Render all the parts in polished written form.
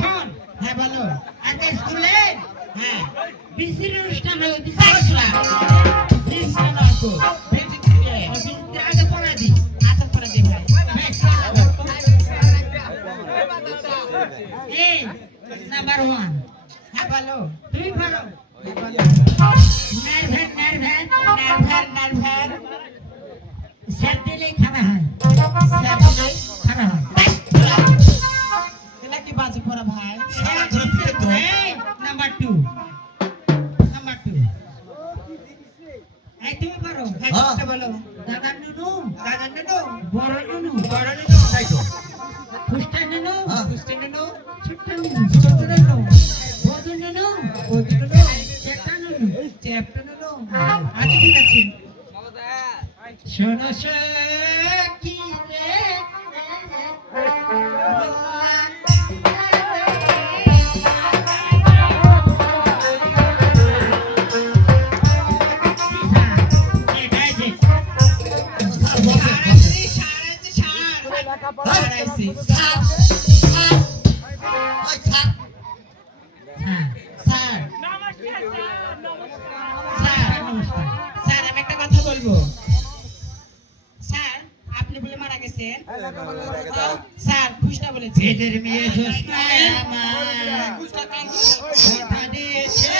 শোন হ্যাঁ বলো আজকে স্কুলে হ্যাঁ বিসির অনুষ্ঠান হবে বিসির আগে পড়া দি আচ্ছা পরে দেবে এই নাম্বার 1 হ্যাঁ বলো তুমি পড়ো নার্ভার স্যার দিলে খানা হয় খানা হয় এটা কি বাজে পড়া ভাই নাম্বার 2 এই তুমি পারো হ্যাঁ বলো দাদা নুনু বড় নুনু তাই তো খুস্তা নুনু ছোট্ট নুনু বড় নুনু চ্যাপ্টা নুনু আচ্ছা ঠিক আছে শোনো সখী রে স্যার আমি একটা কথা বলবো স্যার আপনি বলে মারা গেছেন স্যার খুশটা বলেছে এদের মেয়ে জোসনায় আমার কথা দিয়েছে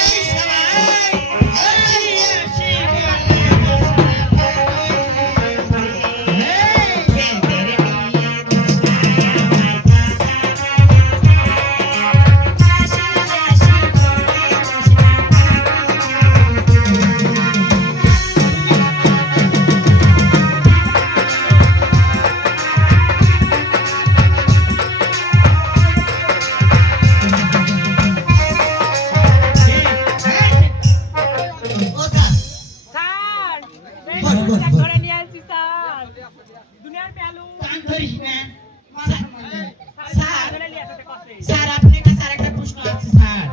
স্যার আপনি স্যার একটা প্রশ্ন আছে স্যার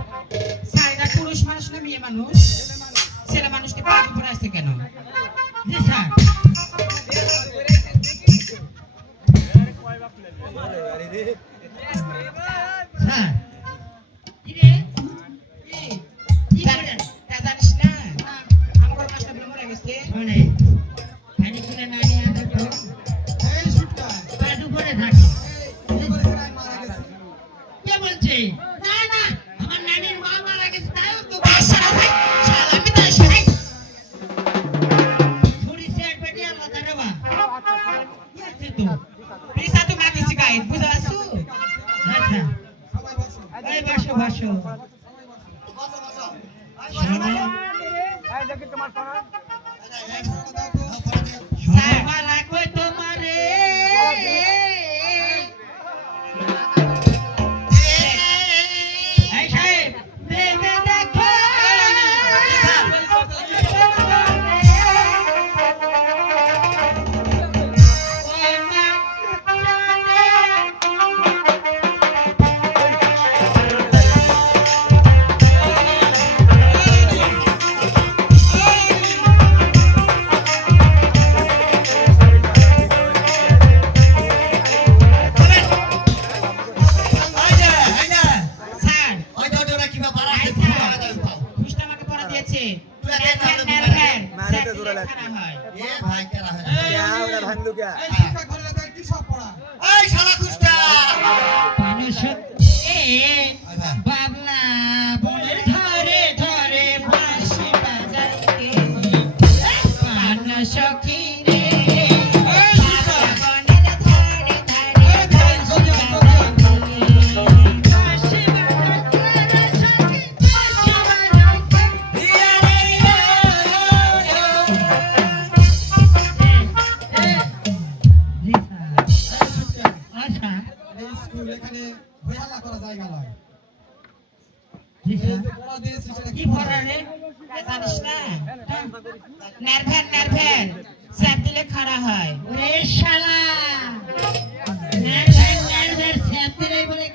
স্যার এটা পুরুষ মানুষ না মেয়ে মানুষ ছেলে মানুষকে পানি পরে আসছে কেন জি স্যার স্যার কিরে কি করেন তা জানিস না আমার মাসটা বলে মরে গেছে শোনে পানি খুলে না নিয়ে আসো তো পাদু করে থাকে কে বলছে না না আমার নানির মা মারা গেছে তাই তো আমি তো শোনাই ছুরি সেট পেটে আল্লাহ জানে বা কি আছে তো পেশা তো মাগি শিখাই বুঝা আসু আচ্ছা এই বসো বসো শোনো সর্বলা কই তোমারে এই সাহেব দেবে দেখো স্যার খুশটা আমাকে পড়া দিয়েছে খানা হয় মানুষ বাবলা বনের ধরে ধরে বাঁশি বাজাইতে মানুষ সখী রে কি পড়ালে জানিস না নার্ভার স্যার দিলে খাড়া হয় ওরে শালা নার্ভার স্যাপ দিলে বলে